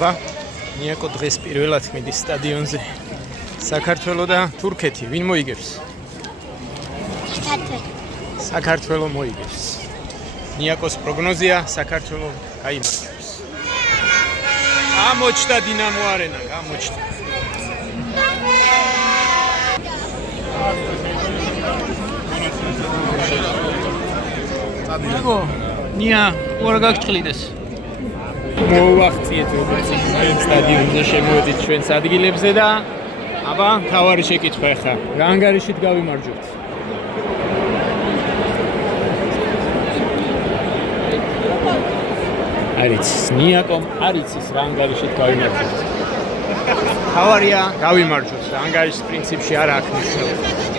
მადლობა. ნიაკო დღეს პირველად მიდის სტადიონზე. საქართველო და თურქეთი ვინ მოიგებს? საქართველო მოიგებს. ნიაკოს პროგნოზია საქართველო გაიმარჯვებს. გამოჩნდა დინამო არენა, გამოჩნდა. ნიაკო, ნია, უარ გაგჭყლიდეს. მოვახციეთ როგორც სტადიონზე შემოვედით ჩვენს ადგილებზე და აბა თავარი შეკითხვა ახლა რა ანგარიშით გავიმარჯვებთ? არიც ნიაკომ არიცის რა ანგარიშით გავიმარჯვებთ. თავარია გავიმარჯვოთ და ანგარიშის პრინციპში არ აქვს მნიშვნელობა.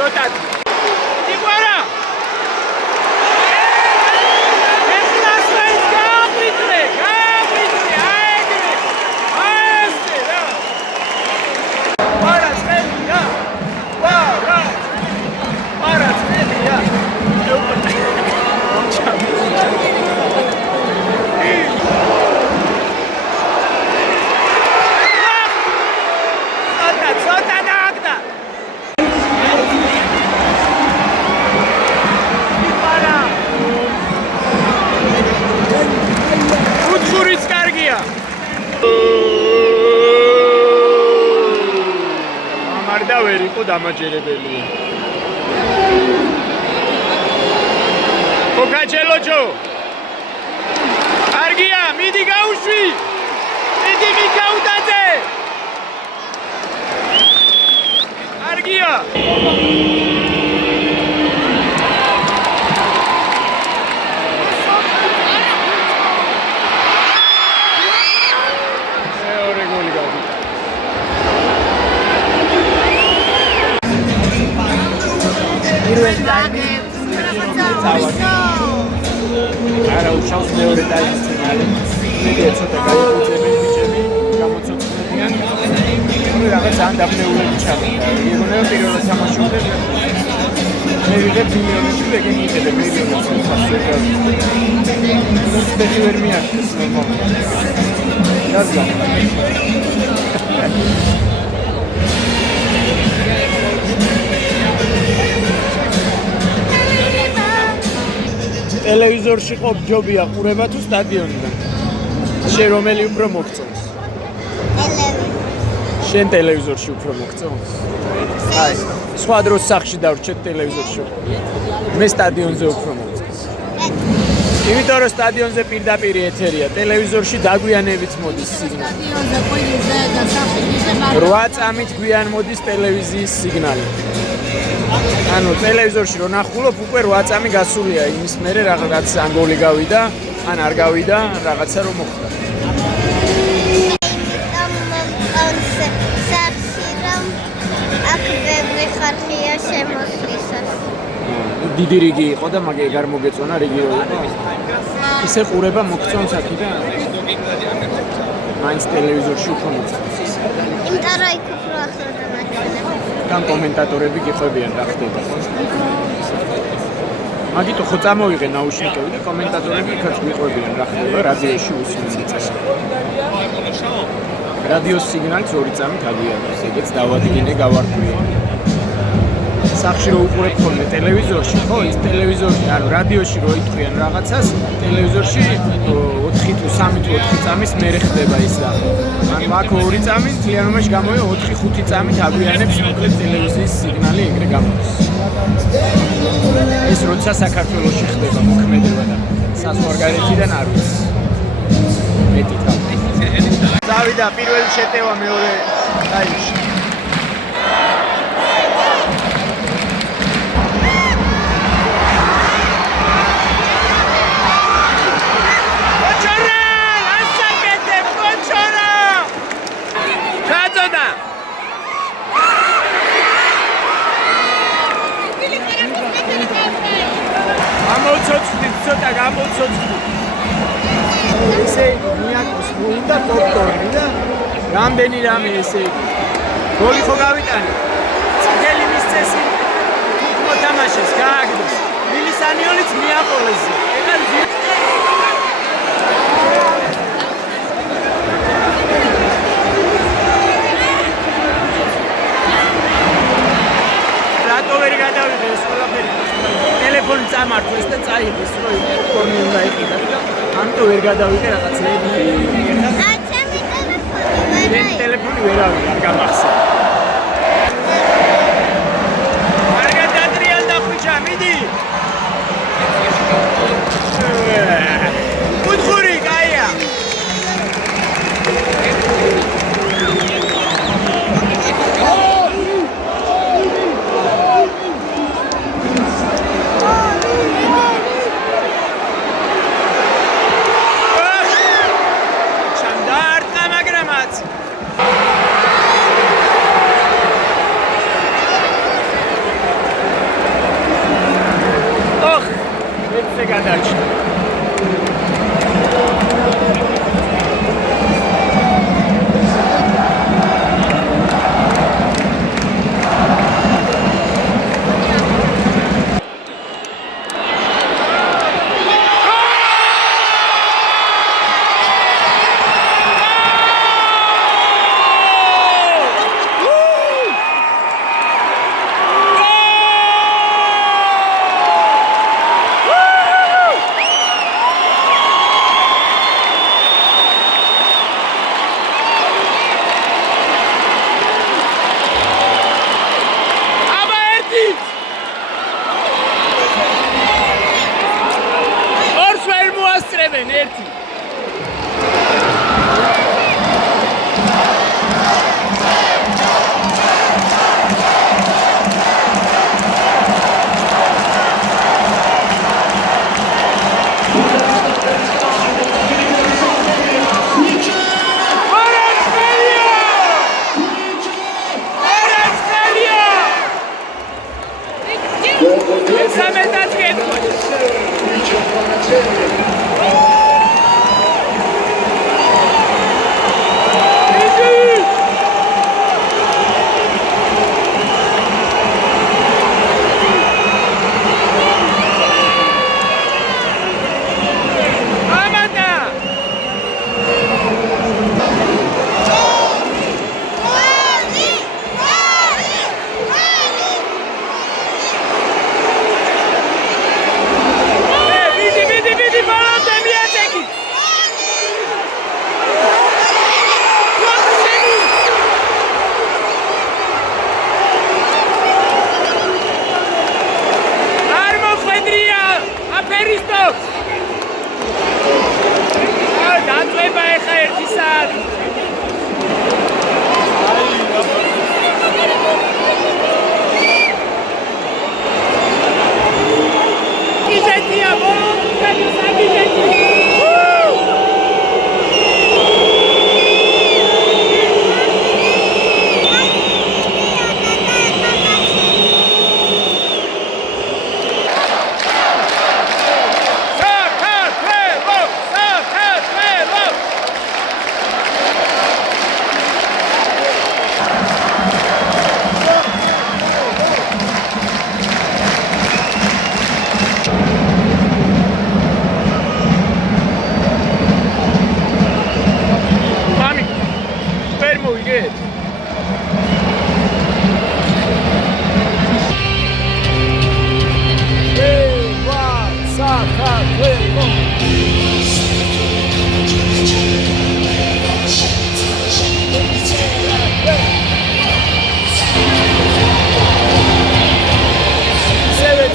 Soltate! გარდა ვერ იყო დამაჯერებელი. კოკაჩელოჯო. კარგია, მიდი გაუშვი. მიდი მიკაუტაძე. კარგია. არა უშავს მეორე ტაიმის ფინალი. მე ცოტა გაიგუძებენ ბიჭები, გამოცოცხლებიან. ნუ რაღაც ან დაბნეულები ჩავიდა. იგონება პირველად თამაშობდა. მე ვიღებ მილიონებში ეგენ იდებ მილიონებში ფასზე. უცბეთი ვერ მიაღწევს ნორმალურად. რადგან ტელევიზორში ხო ჯობია ყურება თუ სტადიონიდან? შენ რომელი უფრო მოგწონს? შენ ტელევიზორში უფრო მოგწონს? აი, სხვა დროს სახში დავრჩეთ ტელევიზორში. მე სტადიონზე უფრო მოგწონს. იმიტომ რომ სტადიონზე პირდაპირ ეთერია, ტელევიზორში დაგვიანებით მოდის სიგნალი. სტადიონზე ყვირიზე და სახში 8 წამით გვიან მოდის ტელევიზიის სიგნალი. ანუ ტელევიზორში რო ნახულობ უკვე 8 წამი გასულია იმის მერე რაღაც ან გოლი გავიდა, ან არ გავიდა, რაღაცა რომ მოხდა. აქ ბევრი ხარხია შემოსვლისას. დიდი რიგი იყო და მაგე ეგარ მოგეწონა რიგი რო იყო. ისე ყურება მოგწონს აქიდან. მაინც ტელევიზორში უფრო მოგწონს. იმიტომ რომ იქ უფრო ახლა დამაჩვენებელია. там კომენტატორები გიყვებიან რა ხდება ხო? მაგიტო ხო წამოვიღე ნაუშნიკები და კომენტატორები იქაც გიყვებიან რა ხდება რადიოში უსმენთ. რადიოს სიგნალს 2 წამით აღიარებს, ეგეც დავადგინე გავარკვიე. სახში რო უყურებ ხოლმე ტელევიზორში, ხო, ის ტელევიზორში, ანუ რადიოში რო იტყვიან რაღაცას, ტელევიზორში 4 თუ 3 თუ 4 წამის მერე ხდება ის და ანუ აქ 2 წამით მთლიანობაში გამოვა 4-5 წამით აგვიანებს მოკლედ ტელევიზიის სიგნალი ეგრე გამოდის. ეს როცა საქართველოში ხდება მოქმედება და საზღვარგარეთიდან არ ვიცი. მეტი თავი. დავიდა პირველი შეტევა მეორე ტაიმში. ცოტა გამოცოცხლი. ესე მიაკოს მოუნდა დოქტორი და რამდენი რამე ესე იგი. გოლი ხო გავიტანე. წიგელი მის წესი მოთამაშეს გააგდეს. მილისანიოლიც მიაყოლეს. რატო ვერ გადავიღე ეს ყველაფერი? ტელეფონი წამართვეს და წაიღეს, რომ კორნი უნდა იყიდა და ამიტომ ვერ გადავიღე რაღაცეები. ჩემი ტელეფონი ვერ ავიღე, არ გამახსენე. კარგად დატრიალდა ხუჭა, მიდი. კუთხური, კაია.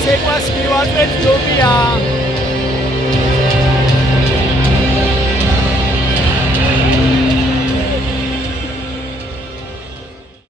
ცეკვას მივაწვეთ